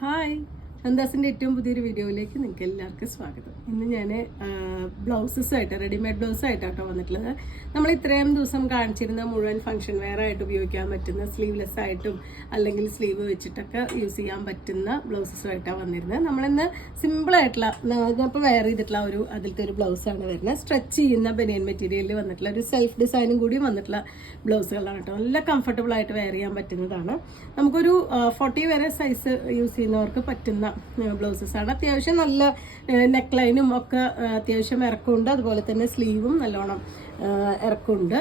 Hi, നന്ദാസിൻ്റെ ഏറ്റവും പുതിയൊരു വീഡിയോയിലേക്ക് നിങ്ങൾക്ക് എല്ലാവർക്കും സ്വാഗതം. ഇന്ന് ഞാൻ ബ്ലൗസസായിട്ട് റെഡിമെയ്ഡ് ബ്ലൗസായിട്ടാട്ടോ വന്നിട്ടുള്ളത്. നമ്മൾ ഇത്രയും ദിവസം കാണിച്ചിരുന്ന മുഴുവൻ ഫംഗ്ഷൻ വെയർ ആയിട്ട് ഉപയോഗിക്കാൻ പറ്റുന്ന സ്ലീവ്ലെസ് ആയിട്ടും അല്ലെങ്കിൽ സ്ലീവ് വെച്ചിട്ടൊക്കെ യൂസ് ചെയ്യാൻ പറ്റുന്ന ബ്ലൗസസുമായിട്ടാണ് വന്നിരുന്നത്. നമ്മളിന്ന് സിമ്പിളായിട്ടുള്ള ഇപ്പോൾ വെയർ ചെയ്തിട്ടുള്ള അതിലത്തെ ഒരു ബ്ലൗസാണ് വരുന്നത്. സ്ട്രെച്ച് ചെയ്യുന്ന ബനിയൻ മെറ്റീരിയലിൽ വന്നിട്ടുള്ള ഒരു സെൽഫ് ഡിസൈനും കൂടി വന്നിട്ടുള്ള ബ്ലൗസുകളാണ് കേട്ടോ. നല്ല കംഫർട്ടബിൾ ആയിട്ട് വെയർ ചെയ്യാൻ പറ്റുന്നതാണ്. നമുക്കൊരു 40 വരെ സൈസ് യൂസ് ചെയ്യുന്നവർക്ക് പറ്റുന്ന ബ്ലൗസസ് ആണ്. അത്യാവശ്യം നല്ല നെക്ക് ലൈനും ഒക്കെ അത്യാവശ്യം ഇറക്കമുണ്ട്. അതുപോലെ തന്നെ സ്ലീവും നല്ലോണം ഇറക്കമുണ്ട്.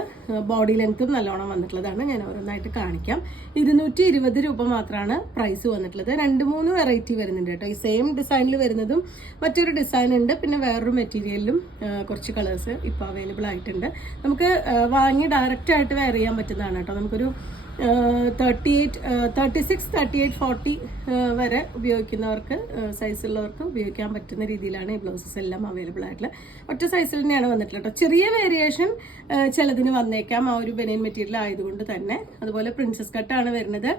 ബോഡി ലെങ്ത്തും നല്ലോണം വന്നിട്ടുള്ളതാണ്. ഞാൻ ഓരോന്നായിട്ട് കാണിക്കാം. 220 രൂപ മാത്രമാണ് പ്രൈസ് വന്നിട്ടുള്ളത്. 2-3 വെറൈറ്റി വരുന്നുണ്ട് കേട്ടോ. ഈ സെയിം ഡിസൈനിൽ വരുന്നതും മറ്റൊരു ഡിസൈൻ ഉണ്ട്. പിന്നെ വേറൊരു മെറ്റീരിയലിലും കുറച്ച് കളേഴ്സ് ഇപ്പോൾ അവൈലബിൾ ആയിട്ടുണ്ട്. നമുക്ക് വാങ്ങി ഡയറക്റ്റ് ആയിട്ട് വെയർ ചെയ്യാൻ പറ്റുന്നതാണ് കേട്ടോ. നമുക്കൊരു 36, 38, 40 വരെ ഉപയോഗിക്കുന്നവർക്ക് സൈസുള്ളവർക്ക് ഉപയോഗിക്കാൻ പറ്റുന്ന രീതിയിലാണ് ഈ ബ്ലൗസസ് എല്ലാം അവൈലബിൾ ആയിട്ടുള്ളത്. ഒറ്റ സൈസിൽ തന്നെയാണ് വന്നിട്ടുള്ളത് കേട്ടോ. ചെറിയ വേരിയേഷൻ ചിലതിന് വന്നേക്കാം, ആ ഒരു ബനിയൻ മെറ്റീരിയൽ ആയതുകൊണ്ട് തന്നെ. അതുപോലെ പ്രിൻസസ് കട്ടാണ് വരുന്നത്.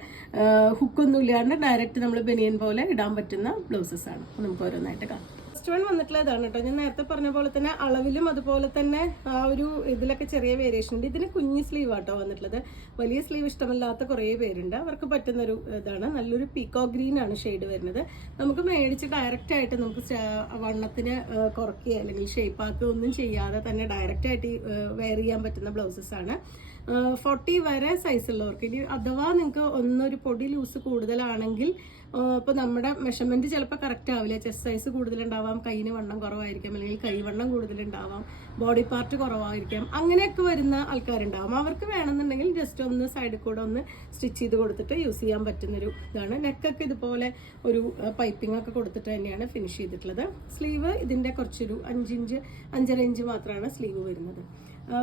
ഹുക്കൊന്നും ഇല്ലാണ്ട് ഡയറക്റ്റ് നമ്മൾ ബനിയൻ പോലെ ഇടാൻ പറ്റുന്ന ബ്ലൗസസ് ആണ്. നമുക്ക് ഓരോന്നായിട്ട് കാണാം. ഫസ്റ്റ് വൺ വന്നിട്ടുള്ളതാണ് കേട്ടോ. ഞാൻ നേരത്തെ പറഞ്ഞ പോലെ തന്നെ അളവിലും അതുപോലെ തന്നെ ആ ഒരു ഇതിലൊക്കെ ചെറിയ വേരിയേഷൻ ഉണ്ട്. ഇതിന് കുഞ്ഞ് സ്ലീവ് ആട്ടോ വന്നിട്ടുള്ളത്. വലിയ സ്ലീവ് ഇഷ്ടമല്ലാത്ത കുറേ പേരുണ്ട്. അവർക്ക് പറ്റുന്നൊരു ഇതാണ്. നല്ലൊരു പീക്കോ ഗ്രീൻ ആണ് ഷെയ്ഡ് വരുന്നത്. നമുക്ക് മേടിച്ച് ഡയറക്റ്റ് ആയിട്ട് നമുക്ക് വണ്ണത്തിന് കുറയ്ക്കുക അല്ലെങ്കിൽ ഷേപ്പ് ആക്കുക ഒന്നും ചെയ്യാതെ തന്നെ ഡയറക്റ്റ് ആയിട്ട് വെയർ ചെയ്യാൻ പറ്റുന്ന ബ്ലൗസസ് ആണ്. 40 വരെ സൈസ് ഉള്ളവർക്ക്. ഇനി അഥവാ നിങ്ങൾക്ക് ഒന്നൊരു പൊടി ലൂസ് കൂടുതലാണെങ്കിൽ ഇപ്പോൾ നമ്മുടെ മെഷർമെന്റ് ചിലപ്പോൾ കറക്റ്റ് ആവില്ല. ചെസ്റ്റ് സൈസ് കൂടുതലുണ്ടാവാം, കൈയിന് വണ്ണം കുറവായിരിക്കാം, അല്ലെങ്കിൽ കൈവണ്ണം കൂടുതലുണ്ടാവാം, ബോഡി പാർട്ട് കുറവായിരിക്കാം. അങ്ങനെയൊക്കെ വരുന്ന ആൾക്കാരുണ്ടാവും. അവർക്ക് വേണമെന്നുണ്ടെങ്കിൽ ജസ്റ്റ് ഒന്ന് സൈഡിൽ കൂടെ ഒന്ന് സ്റ്റിച്ച് ചെയ്ത് കൊടുത്തിട്ട് യൂസ് ചെയ്യാൻ പറ്റുന്നൊരു ഇതാണ്. നെക്കൊക്കെ ഇതുപോലെ ഒരു പൈപ്പിംഗ് ഒക്കെ കൊടുത്തിട്ട് തന്നെയാണ് ഫിനിഷ് ചെയ്തിട്ടുള്ളത്. സ്ലീവ് ഇതിൻ്റെ കുറച്ചൊരു 5 ഇഞ്ച് മാത്രമാണ് സ്ലീവ് വരുന്നത്.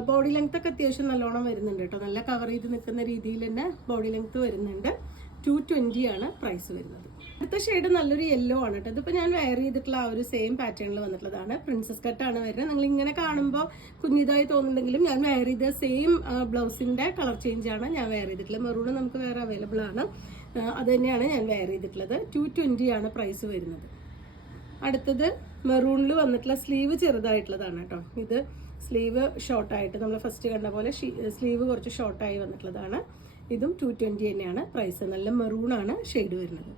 ബോഡി ലെങ്ത് ഒക്കെ അത്യാവശ്യം നല്ലോണം വരുന്നുണ്ട് കേട്ടോ. നല്ല കവർ ചെയ്ത് നിൽക്കുന്ന രീതിയിൽ തന്നെ ബോഡി ലെങ്ത് വരുന്നുണ്ട്. 220 ആണ് പ്രൈസ് വരുന്നത്. അടുത്ത ഷെയ്ഡ് നല്ലൊരു യെല്ലോ ആണ് കേട്ടോ. ഇതിപ്പോൾ ഞാൻ വെയർ ചെയ്തിട്ടുള്ള ആ ഒരു സെയിം പാറ്റേണിൽ വന്നിട്ടുള്ളതാണ്. പ്രിൻസസ് കട്ടാണ് വരുന്നത്. നിങ്ങൾ ഇങ്ങനെ കാണുമ്പോൾ കുഞ്ഞിതായി തോന്നുന്നുണ്ടെങ്കിലും ഞാൻ വെയർ ചെയ്ത സെയിം ബ്ലൗസിന്റെ കളർ ചേഞ്ച് ആണ് ഞാൻ വെയർ ചെയ്തിട്ടുള്ളത്. മെറൂൺ നമുക്ക് വേറെ അവൈലബിൾ ആണ്. അത് തന്നെയാണ് ഞാൻ വെയർ ചെയ്തിട്ടുള്ളത്. 220 ആണ് പ്രൈസ് വരുന്നത്. അടുത്തത് മെറൂണിൽ വന്നിട്ടുള്ള സ്ലീവ് ചെറുതായിട്ടുള്ളതാണ് കേട്ടോ. ഇത് സ്ലീവ് ഷോർട്ടായിട്ട് നമ്മൾ ഫസ്റ്റ് കണ്ട പോലെ സ്ലീവ് കുറച്ച് ഷോർട്ടായി വന്നിട്ടുള്ളതാണ്. ഇതും 220 തന്നെയാണ് പ്രൈസ്. നല്ല മെറൂണാണ് ഷെയ്ഡ് വരുന്നത്.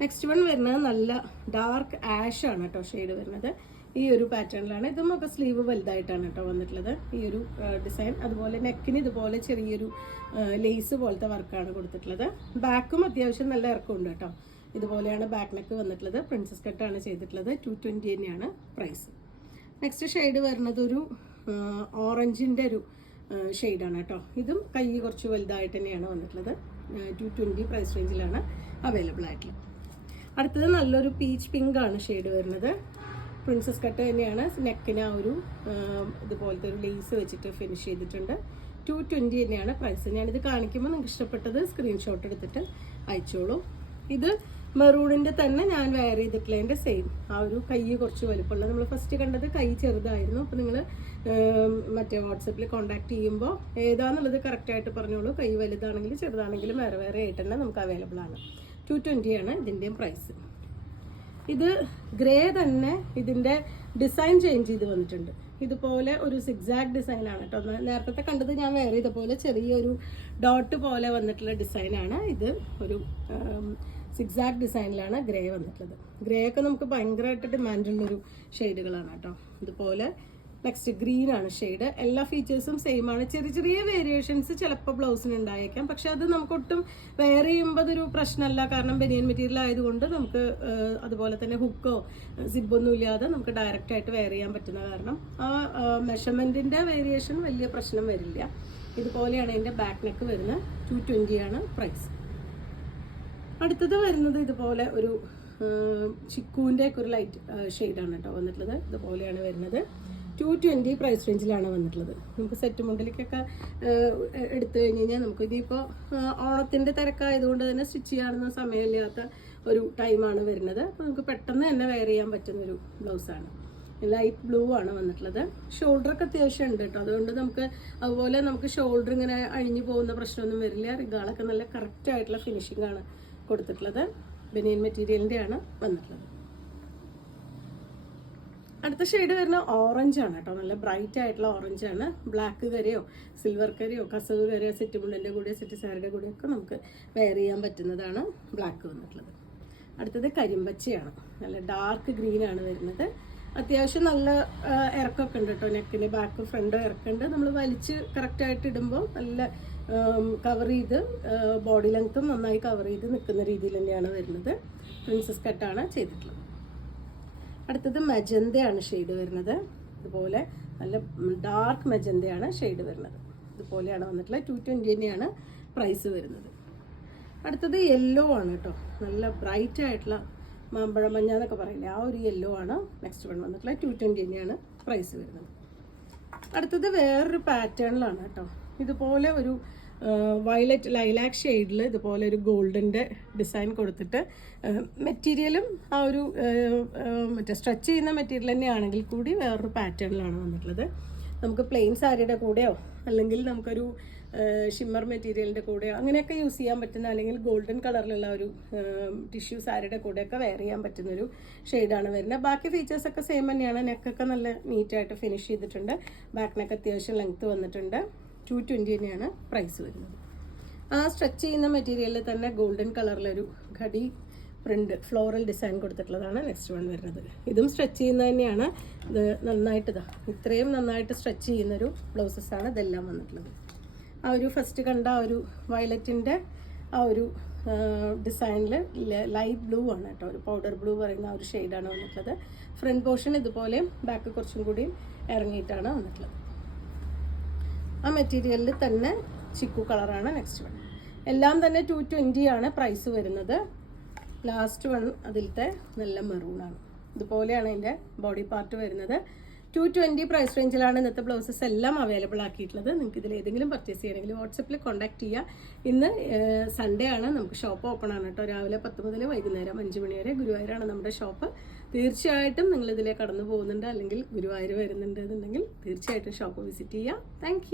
നെക്സ്റ്റ് വൺ വരുന്നത് നല്ല ഡാർക്ക് ആഷ് ആണ് കേട്ടോ ഷെയ്ഡ് വരുന്നത്. ഈ ഒരു പാറ്റേണിലാണ്. ഇതും ഒക്കെ സ്ലീവ് വലുതായിട്ടാണ് കേട്ടോ വന്നിട്ടുള്ളത്. ഈ ഒരു ഡിസൈൻ. അതുപോലെ നെക്കിന് ഇതുപോലെ ചെറിയൊരു ലേസ് പോലത്തെ വർക്കാണ് കൊടുത്തിട്ടുള്ളത്. ബാക്കും അത്യാവശ്യം നല്ല ഇറക്കമുണ്ട് കേട്ടോ. ഇതുപോലെയാണ് ബാക്ക് നെക്ക് വന്നിട്ടുള്ളത്. പ്രിൻസസ് കട്ടാണ് ചെയ്തിട്ടുള്ളത്. 220 തന്നെയാണ് പ്രൈസ്. നെക്സ്റ്റ് ഷെയ്ഡ് വരുന്നത് ഒരു ഓറഞ്ചിൻ്റെ ഒരു ഷെയ്ഡാണ് കേട്ടോ. ഇതും കൈ കുറച്ച് വലുതായിട്ട് തന്നെയാണ് വന്നിട്ടുള്ളത്. 220 പ്രൈസ് റേഞ്ചിലാണ് അവൈലബിൾ ആയിട്ടുള്ളത്. അടുത്തത് നല്ലൊരു പീച്ച് പിങ്ക് ആണ് ഷെയ്ഡ് വരുന്നത്. പ്രിൻസസ് കട്ട് തന്നെയാണ്. നെക്കിന് ആ ഒരു ഇതുപോലത്തെ ഒരു ലേസ് വെച്ചിട്ട് ഫിനിഷ് ചെയ്തിട്ടുണ്ട്. 220 തന്നെയാണ് പ്രൈസ്. ഞാനിത് കാണിക്കുമ്പോൾ നിങ്ങൾക്ക് ഇഷ്ടപ്പെട്ടത് സ്ക്രീൻഷോട്ട് എടുത്തിട്ട് അയച്ചോളൂ. ഇത് മെറൂണിൻ്റെ തന്നെ ഞാൻ വെയർ ചെയ്തിട്ടുള്ളതിൻ്റെ സെയിം ആ ഒരു കൈ കുറച്ച് വലുപ്പമുള്ള. നമ്മൾ ഫസ്റ്റ് കണ്ടത് കൈ ചെറുതായിരുന്നു. അപ്പോൾ നിങ്ങൾ മറ്റേ വാട്സപ്പിൽ കോൺടാക്ട് ചെയ്യുമ്പോൾ ഏതാണെന്നുള്ളത് കറക്റ്റായിട്ട് പറഞ്ഞോളൂ. കൈ വലുതാണെങ്കിലും ചെറുതാണെങ്കിലും വേറെ വേറെ ആയിട്ട് തന്നെ നമുക്ക് അവൈലബിൾ ആണ്. 220 ആണ് ഇതിൻ്റെയും പ്രൈസ്. ഇത് ഗ്രേ തന്നെ ഇതിൻ്റെ ഡിസൈൻ ചേഞ്ച് ചെയ്ത് വന്നിട്ടുണ്ട്. ഇതുപോലെ ഒരു സിക്സാക്ട് ഡിസൈനാണ് കേട്ടോ. നേരത്തെ കണ്ടത് ഞാൻ വെയർ ചെയ്ത പോലെ ചെറിയൊരു ഡോട്ട് പോലെ വന്നിട്ടുള്ള ഡിസൈനാണ്. ഇത് ഒരു സിക്സാക്ട് ഡിസൈനിലാണ് ഗ്രേ വന്നിട്ടുള്ളത്. ഗ്രേ ഒക്കെ നമുക്ക് ഭയങ്കരമായിട്ട് ഡിമാൻഡുള്ളൊരു ഷെയ്ഡുകളാണ് കേട്ടോ. ഇതുപോലെ നെക്സ്റ്റ് ഗ്രീൻ ആണ് ഷെയ്ഡ്. എല്ലാ ഫീച്ചേഴ്സും സെയിം ആണ്. ചെറിയ ചെറിയ വേരിയേഷൻസ് ചിലപ്പോൾ ബ്ലൗസിന് ഉണ്ടായേക്കാം. പക്ഷെ അത് നമുക്കൊട്ടും വെയർ ചെയ്യുമ്പോൾ അതൊരു പ്രശ്നമല്ല. കാരണം ബനിയൻ മെറ്റീരിയൽ ആയതുകൊണ്ട് നമുക്ക് അതുപോലെ തന്നെ ഹുക്കോ സിബൊന്നും ഇല്ലാതെ നമുക്ക് ഡയറക്റ്റ് ആയിട്ട് വെയർ ചെയ്യാൻ പറ്റുന്ന കാരണം ആ മെഷർമെൻറ്റിൻ്റെ വേരിയേഷൻ വലിയ പ്രശ്നം വരില്ല. ഇതുപോലെയാണ് അതിൻ്റെ ബാക്ക് നെക്ക് വരുന്നത്. 220 ആണ് പ്രൈസ്. അടുത്തത് വരുന്നത് ഇതുപോലെ ഒരു ചിക്കുവിൻ്റെ ഒക്കെ ഒരു ലൈറ്റ് ഷെയ്ഡാണ് കേട്ടോ വന്നിട്ടുള്ളത്. ഇതുപോലെയാണ് വരുന്നത്. 220 പ്രൈസ് റേഞ്ചിലാണ് വന്നിട്ടുള്ളത്. നമുക്ക് സെറ്റ് മുണ്ടിലേക്കൊക്കെ എടുത്തു കഴിഞ്ഞ് കഴിഞ്ഞാൽ നമുക്ക് ഇനിയിപ്പോൾ ഓണത്തിൻ്റെ തിരക്കായതുകൊണ്ട് തന്നെ സ്റ്റിച്ച് ചെയ്യാനൊന്നും സമയമില്ലാത്ത ഒരു ടൈമാണ് വരുന്നത്. അപ്പോൾ നമുക്ക് പെട്ടെന്ന് തന്നെ വെയർ ചെയ്യാൻ പറ്റുന്നൊരു ബ്ലൗസാണ്. ലൈറ്റ് ബ്ലൂ ആണ് വന്നിട്ടുള്ളത്. ഷോൾഡറൊക്കെ അത്യാവശ്യം ഉണ്ട് കേട്ടോ. അതുകൊണ്ട് അതുപോലെ നമുക്ക് ഷോൾഡർ ഇങ്ങനെ അഴിഞ്ഞു പോകുന്ന പ്രശ്നമൊന്നും വരില്ല. റിഗാളൊക്കെ നല്ല കറക്റ്റ് ആയിട്ടുള്ള ഫിനിഷിംഗ് ആണ് കൊടുത്തിട്ടുള്ളത്. ബനിയൻ മെറ്റീരിയലിൻ്റെയാണ് വന്നിട്ടുള്ളത്. അടുത്ത ഷെയ്ഡ് വരുന്ന ഓറഞ്ച് ആണ് കേട്ടോ. നല്ല ബ്രൈറ്റ് ആയിട്ടുള്ള ഓറഞ്ച് ആണ്. ബ്ലാക്ക് കരയോ സിൽവർ കരയോ കസവ് കരയോ സെറ്റ് മുണ്ടിൻ്റെ കൂടെയോ സെറ്റ് സാരിയുടെ കൂടെയോ ഒക്കെ നമുക്ക് വെയർ ചെയ്യാൻ പറ്റുന്നതാണ് ബ്ലാക്ക് വന്നിട്ടുള്ളത്. അടുത്തത് കരിമ്പച്ചയാണ്. നല്ല ഡാർക്ക് ഗ്രീൻ ആണ് വരുന്നത്. അത്യാവശ്യം നല്ല ഇറക്കമൊക്കെ ഉണ്ട് കേട്ടോ. നെക്കിന് ബാക്കും ഫ്രണ്ടും ഇറക്കുന്നുണ്ട്. നമ്മൾ വലിച്ച് കറക്റ്റായിട്ട് ഇടുമ്പോൾ നല്ല കവർ ചെയ്ത് ബോഡി ലെങ്ത്തും നന്നായി കവർ ചെയ്ത് നിൽക്കുന്ന രീതിയിൽ തന്നെയാണ് വരുന്നത്. പ്രിൻസസ് കട്ടാണ് ചെയ്തിട്ടുള്ളത്. അടുത്തത് മജന്തയാണ് ഷെയ്ഡ് വരുന്നത്. ഇതുപോലെ നല്ല ഡാർക്ക് മജന്തയാണ് ഷെയ്ഡ് വരുന്നത്. ഇതുപോലെയാണ് വന്നിട്ടുള്ളത്. 220 തന്നെയാണ് പ്രൈസ് വരുന്നത്. അടുത്തത് യെല്ലോ ആണ് കേട്ടോ. നല്ല ബ്രൈറ്റ് ആയിട്ടുള്ള മാമ്പഴ മഞ്ഞ എന്നൊക്കെ പറയില്ലേ, ആ ഒരു യെല്ലോ ആണ് നെക്സ്റ്റ് വൺ വന്നിട്ടുള്ളത്. 220 തന്നെയാണ് പ്രൈസ് വരുന്നത്. അടുത്തത് വേറൊരു പാറ്റേണിലാണ് കേട്ടോ. ഇതുപോലെ ഒരു വയലറ്റ് ലൈലാക്ക് ഷെയ്ഡിൽ ഇതുപോലെ ഒരു ഗോൾഡിൻ്റെ ഡിസൈൻ കൊടുത്തിട്ട് മെറ്റീരിയലും ആ ഒരു മറ്റേ സ്ട്രെച്ച് ചെയ്യുന്ന മെറ്റീരിയൽ തന്നെയാണെങ്കിൽ കൂടി വേറൊരു പാറ്റേണിലാണ് വന്നിട്ടുള്ളത്. നമുക്ക് പ്ലെയിൻ സാരിയുടെ കൂടെയോ അല്ലെങ്കിൽ നമുക്കൊരു ഷിമ്മർ മെറ്റീരിയലിൻ്റെ കൂടെയോ അങ്ങനെയൊക്കെ യൂസ് ചെയ്യാൻ പറ്റുന്ന, അല്ലെങ്കിൽ ഗോൾഡൻ കളറിലുള്ള ഒരു ടിഷ്യൂ സാരിയുടെ കൂടെയൊക്കെ വെയർ ചെയ്യാൻ പറ്റുന്നൊരു ഷെയ്ഡാണ് വരുന്നത്. ബാക്കി ഫീച്ചേഴ്സൊക്കെ സെയിം തന്നെയാണ്. നെക്കൊക്കെ നല്ല നീറ്റായിട്ട് ഫിനിഷ് ചെയ്തിട്ടുണ്ട്. ബാക്ക് നെക്ക് അത്യാവശ്യം ലെങ്ത്ത് വന്നിട്ടുണ്ട്. 220 തന്നെയാണ് പ്രൈസ് വരുന്നത്. ആ സ്ട്രെച്ച് ചെയ്യുന്ന മെറ്റീരിയലിൽ തന്നെ ഗോൾഡൻ കളറിലൊരു ഘടി പ്രിന്റ് ഫ്ലോറൽ ഡിസൈൻ കൊടുത്തിട്ടുള്ളതാണ് നെക്സ്റ്റ് വൺ വരുന്നത്. ഇതും സ്ട്രെച്ച് ചെയ്യുന്നത് തന്നെയാണ്. ഇത് നന്നായിട്ട് ഇത്രയും നന്നായിട്ട് സ്ട്രെച്ച് ചെയ്യുന്നൊരു ബ്ലൗസസാണ് ഇതെല്ലാം വന്നിട്ടുള്ളത്. ആ ഒരു ഫസ്റ്റ് കണ്ട ആ ഒരു വയലറ്റിൻ്റെ ആ ഒരു ഡിസൈനിൽ ലൈറ്റ് ബ്ലൂ ആണ് കേട്ടോ. ഒരു പൗഡർ ബ്ലൂ പറയുന്ന ആ ഒരു ഷെയ്ഡാണ് വന്നിട്ടുള്ളത്. ഫ്രണ്ട് പോർഷൻ ഇതുപോലെ, ബാക്ക് കുറച്ചും കൂടി ഇറങ്ങിയിട്ടാണ് വന്നിട്ടുള്ളത്. ആ മെറ്റീരിയലിൽ തന്നെ ചിക്കു കളറാണ് നെക്സ്റ്റ് വൺ. എല്ലാം തന്നെ 220 ആണ് പ്രൈസ് വരുന്നത്. ലാസ്റ്റ് വൺ അതിലത്തെ നല്ല മെറൂണാണ്. ഇതുപോലെയാണ് അതിൻ്റെ ബോഡി പാർട്ട് വരുന്നത്. 220 പ്രൈസ് റേഞ്ചിലാണ് ഇന്നത്തെ ബ്ലൗസസ് എല്ലാം അവൈലബിൾ ആക്കിയിട്ടുള്ളത്. നിങ്ങൾക്ക് ഇതിൽ ഏതെങ്കിലും പർച്ചേസ് ചെയ്യണമെങ്കിൽ വാട്സപ്പിൽ കോൺടാക്ട് ചെയ്യുക. ഇന്ന് സൺഡേ ആണ്, നമുക്ക് ഷോപ്പ് ഓപ്പൺ ആണ് കേട്ടോ. രാവിലെ 10 മുതൽ വൈകുന്നേരം 5 മണി വരെ. ഗുരുവായൂരാണ് നമ്മുടെ ഷോപ്പ്. തീർച്ചയായിട്ടും നിങ്ങൾ ഇതിലെ കടന്നു പോകുന്നുണ്ട് അല്ലെങ്കിൽ ഗുരുവായൂർ വരുന്നുണ്ട് എന്നുണ്ടെങ്കിൽ തീർച്ചയായിട്ടും ഷോപ്പ് വിസിറ്റ് ചെയ്യുക. താങ്ക്